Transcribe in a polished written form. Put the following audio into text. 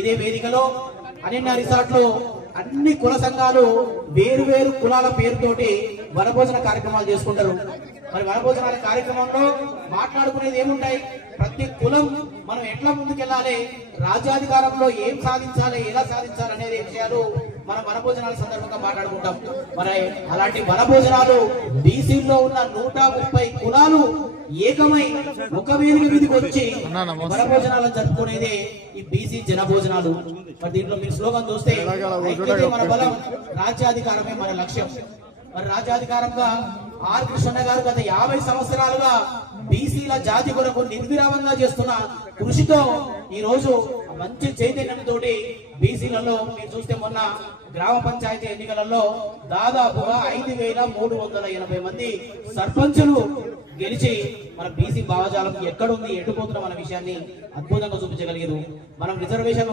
ఇదే వేదికలో అనిన్న రిసార్ట్ లో అన్ని కుల సంఘాలు వేరు వేరు కులాల పేరుతోటి వనభోజన కార్యక్రమాలు చేసుకుంటారు. మరి వనభోజనాల కార్యక్రమంలో మాట్లాడుకునేది ఏముంటాయి? ప్రతి కులం మనం ఎట్లా ముందుకెళ్ళాలి, రాజ్యాధికారంలో ఏం సాధించాలి, ఎలా సాధించాలి అనేది విషయాలు మనం వనభోజనాల సందర్భంగా మాట్లాడుకుంటాం. మరి అలాంటి వనభోజనాలు బీసీలో ఉన్న 130 కులాలు ఏకమై ఒక వేదిక మీదకి వచ్చి వనభోజనాలను జరుపుకునేదే ఈ బీసీ జనభోజనాలు. మరి దీంట్లో మీరు స్లోగన్ చూస్తే మన బలం, రాజ్యాధికారమే మన లక్ష్యం. మరి రాజ్యాధికారంగా ఆర్ కృష్ణ గారు గత 50 సంవత్సరాలుగా బీసీల జాతి కొరకు నిర్విరామంగా చేస్తున్న కృషితో ఈ రోజు మంచి చైతన్యంతో బీసీలలో మీరు చూస్తే మొన్న గ్రామ పంచాయతీ ఎన్నికలలో దాదాపుగా 5380 మంది సర్పంచులు గెలిచి మన బీసీ భావజాలం ఎక్కడుంది, ఎటుపోతున్న మన విషయాన్ని అద్భుతంగా చూపించగలిగారు. మనం రిజర్వేషన్